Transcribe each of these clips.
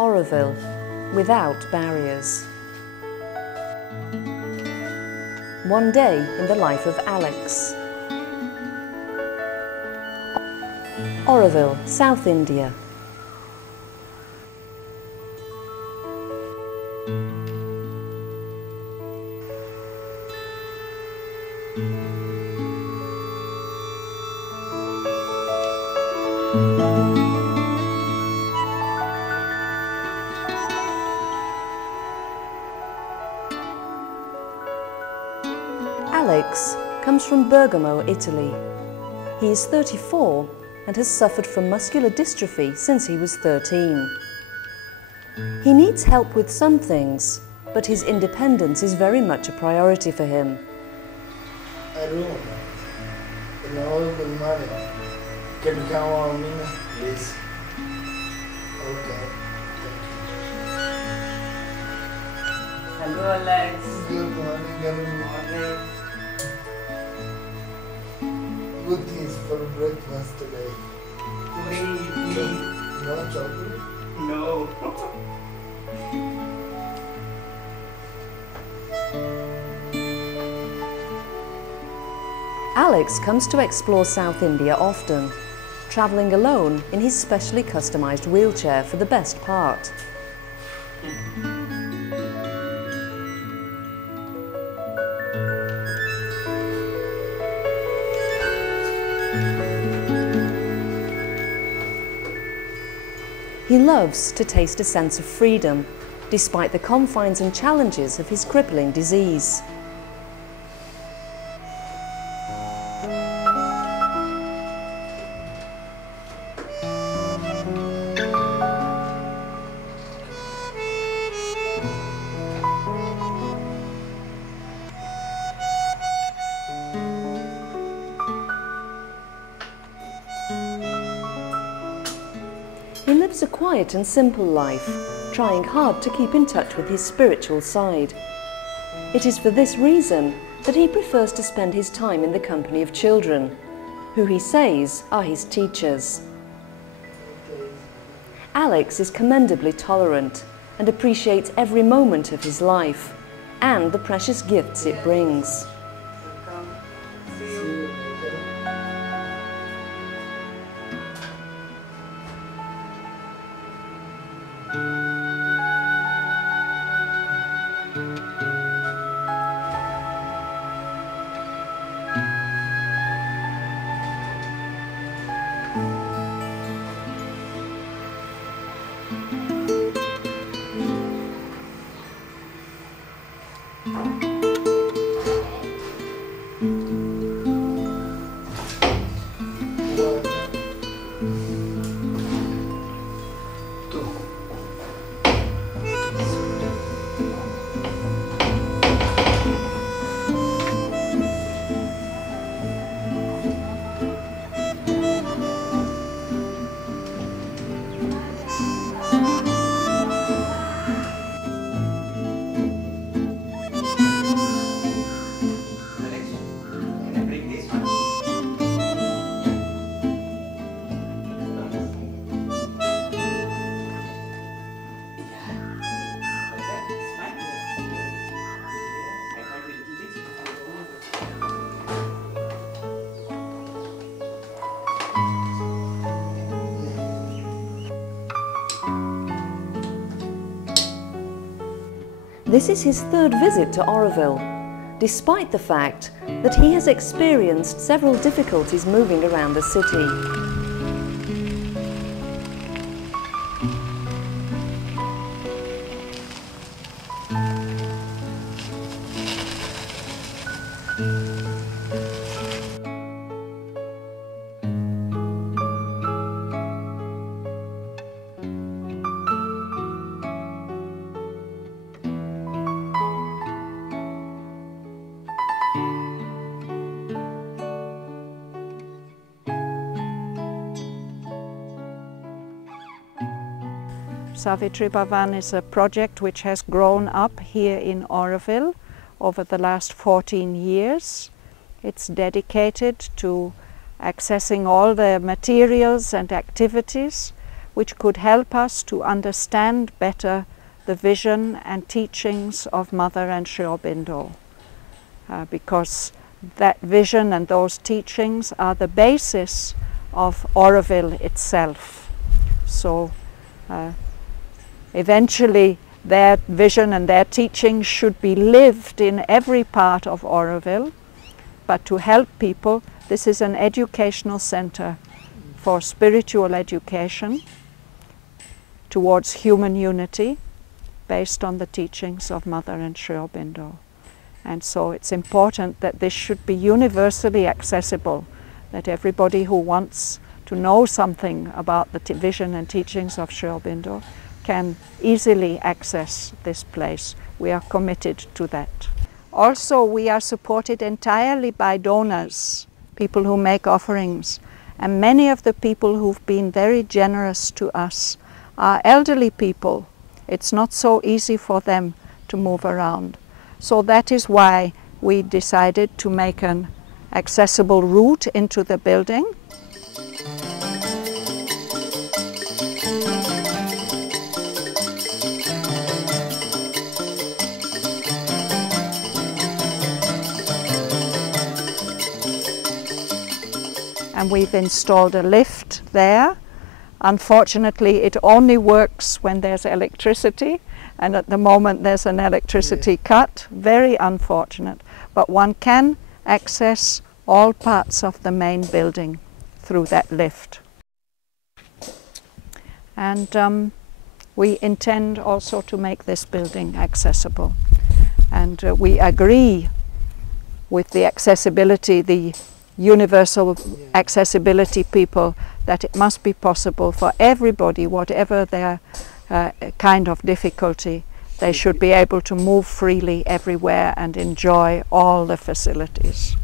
Auroville, without barriers. One day in the life of Alex. Auroville, South India. Alex comes from Bergamo, Italy. He is 34 and has suffered from muscular dystrophy since he was 13. He needs help with some things, but his independence is very much a priority for him. A room in Auroville money. Can you come on me, please? Okay. Hello, Alex. Good morning, everyone. Morning. Good things for breakfast today. Today, No chocolate? no. Alex comes to explore South India often, travelling alone in his specially customised wheelchair for the best part. He loves to taste a sense of freedom, despite the confines and challenges of his crippling disease. He lives a quiet and simple life, trying hard to keep in touch with his spiritual side. It is for this reason that he prefers to spend his time in the company of children, who he says are his teachers. Alex is commendably tolerant and appreciates every moment of his life and the precious gifts it brings. Welcome. See you. This is his third visit to Auroville, despite the fact that he has experienced several difficulties moving around the city. Savitri Bhavan is a project which has grown up here in Auroville over the last 14 years. It's dedicated to accessing all the materials and activities which could help us to understand better the vision and teachings of Mother and Sri Aurobindo, because that vision and those teachings are the basis of Auroville itself. So eventually their vision and their teachings should be lived in every part of Auroville, but to help people, this is an educational center for spiritual education towards human unity based on the teachings of Mother and Sri Aurobindo. And so it's important that this should be universally accessible, that everybody who wants to know something about the vision and teachings of Sri Aurobindo can easily access this place. We are committed to that. Also, we are supported entirely by donors, people who make offerings, and many of the people who've been very generous to us are elderly people. It's not so easy for them to move around. So that is why we decided to make an accessible route into the building. And we've installed a lift there. Unfortunately, it only works when there's electricity, and at the moment there's an electricity cut. Very unfortunate. But one can access all parts of the main building through that lift. And we intend also to make this building accessible. And we agree with the accessibility, the universal accessibility people, that it must be possible for everybody, whatever their kind of difficulty, they should be able to move freely everywhere and enjoy all the facilities.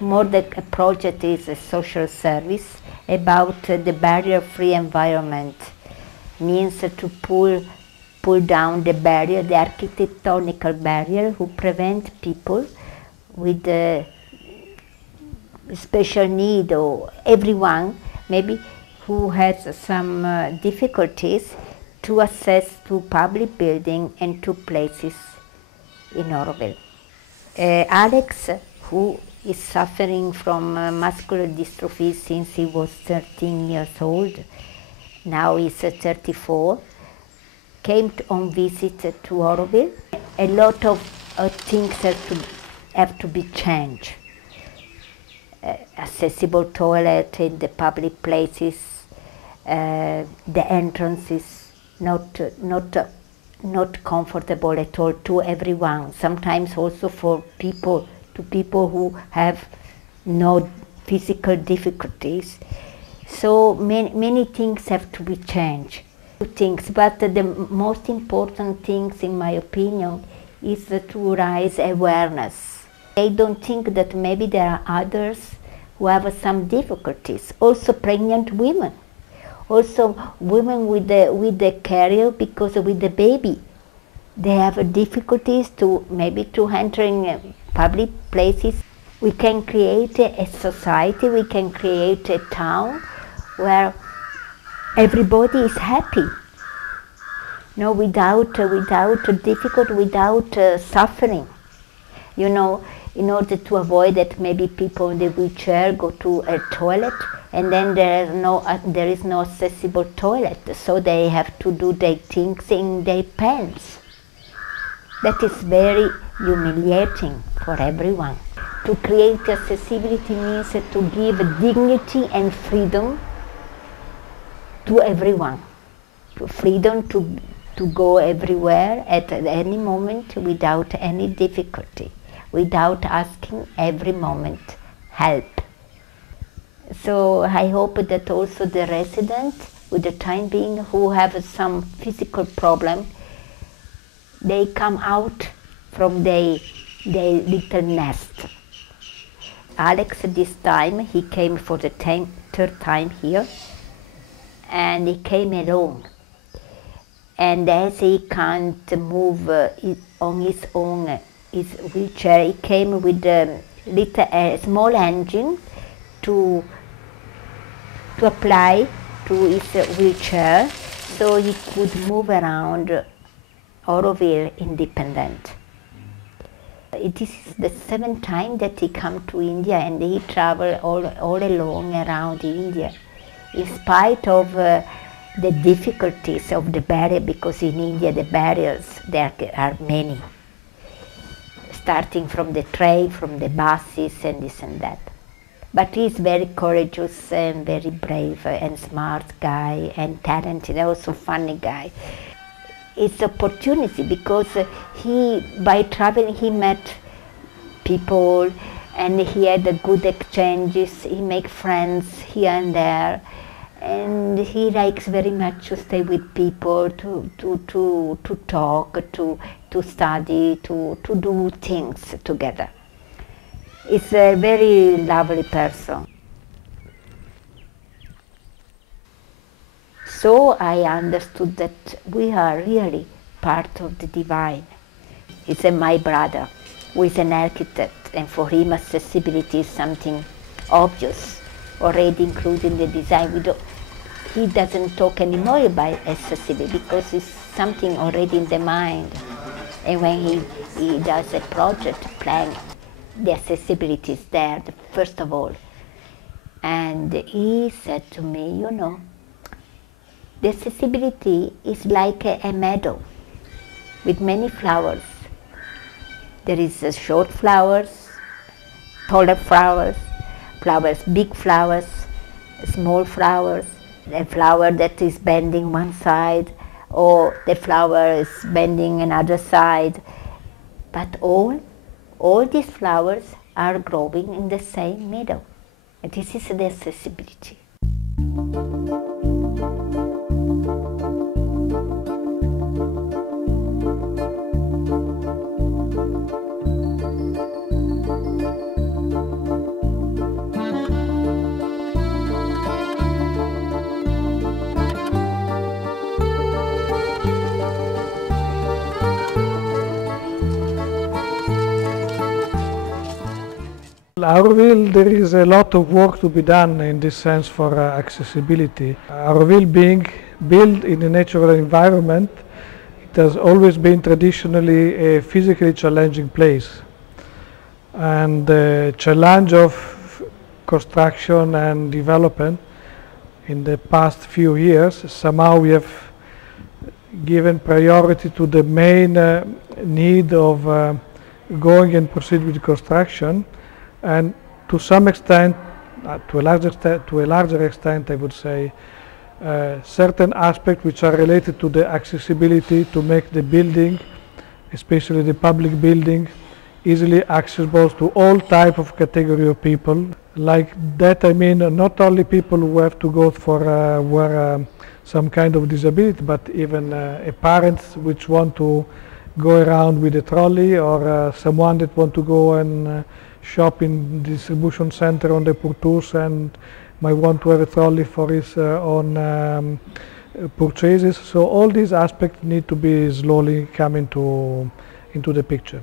More the project is a social service about the barrier-free environment, means to pull down the barrier, the architectonical barrier, who prevent people with special need, or everyone maybe who has some difficulties to access to public building and to places in Auroville. Alex, who is suffering from muscular dystrophy since he was 13 years old, now he's 34, came on visit to Auroville. A lot of things have to be changed. Accessible toilet in the public places, the entrance is not comfortable at all to everyone. Sometimes also for people who have no physical difficulties. So many things have to be changed. But the most important things, in my opinion, is to raise awareness. I don't think that maybe there are others who have some difficulties. Also pregnant women, also women with the carrier, because with the baby, they have difficulties to maybe to enter in public places. We can create a society, we can create a town where everybody is happy. No, without difficulty, without suffering. You know, in order to avoid that maybe people in the wheelchair go to a toilet and then there is no accessible toilet, so they have to do their things in their pants. That is very humiliating for everyone. To create accessibility means to give dignity and freedom to everyone. Freedom to go everywhere at any moment without any difficulty, without asking every moment help. So I hope that also the residents, with the time being, who have some physical problem, they come out from their little nest. Alex, this time, he came for the third time here, and he came alone. And as he can't move on his own, his wheelchair, he came with a small engine to apply to his wheelchair, so he could move around Auroville independent. It is the 7th time that he come to India, and he travel all along around India, in spite of the difficulties of the barrier, because in India the barriers, there are many, starting from the train, from the buses and this and that. But he is very courageous and very brave and smart guy and talented, also funny guy. It's opportunity because by traveling he met people and he had good exchanges, he make friends here and there, and he likes very much to stay with people, to talk, to study, to do things together. He's a very lovely person. So I understood that we are really part of the divine. He's my brother, who is an architect, and for him accessibility is something obvious, already included in the design. He doesn't talk anymore about accessibility because it's something already in the mind. And when he does a project plan, the accessibility is there, first of all. And he said to me, you know, the accessibility is like a meadow with many flowers. There is short flowers, taller flowers, big flowers, small flowers, a flower that is bending one side, or the flower is bending another side. But all these flowers are growing in the same meadow. And this is the accessibility. Auroville, there is a lot of work to be done in this sense for accessibility. Auroville being built in a natural environment, it has always been traditionally a physically challenging place. And the challenge of construction and development in the past few years, somehow we have given priority to the main need of going and proceed with construction. And to some extent, to a larger extent, I would say, certain aspects which are related to the accessibility to make the building, especially the public building, easily accessible to all type of category of people. Like that, I mean, not only people who have to go for some kind of disability, but even parents which want to go around with a trolley, or someone that want to go and shop in distribution center on the Portus and might want to have a trolley for his own purchases. So all these aspects need to be slowly come into the picture.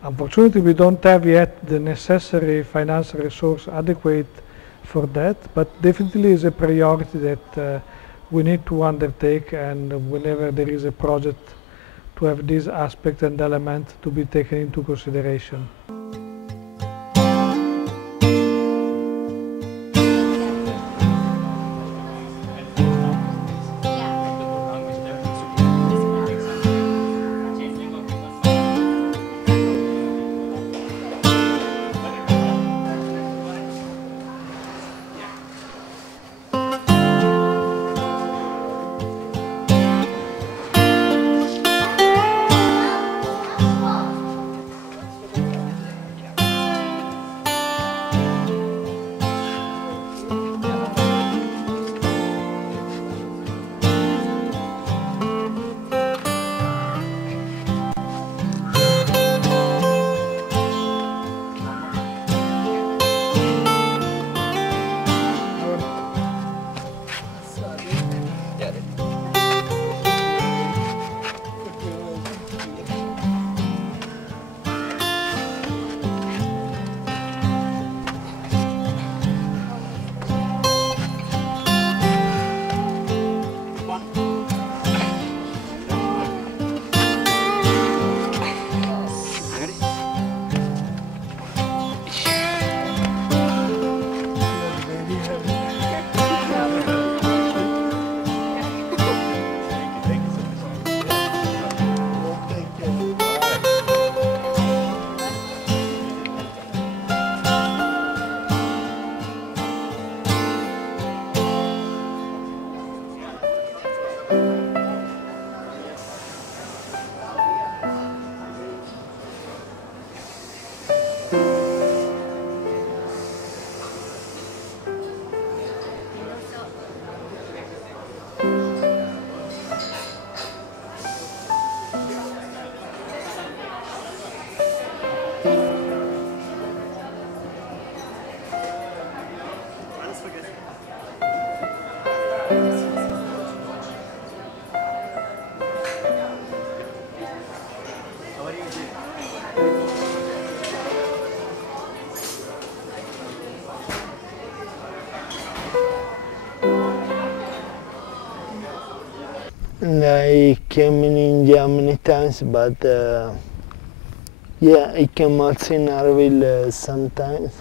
Unfortunately, we don't have yet the necessary financial resource adequate for that, but definitely is a priority that we need to undertake, and whenever there is a project, to have this aspect and element to be taken into consideration. I came in India many times, but yeah, I came also in Auroville sometimes.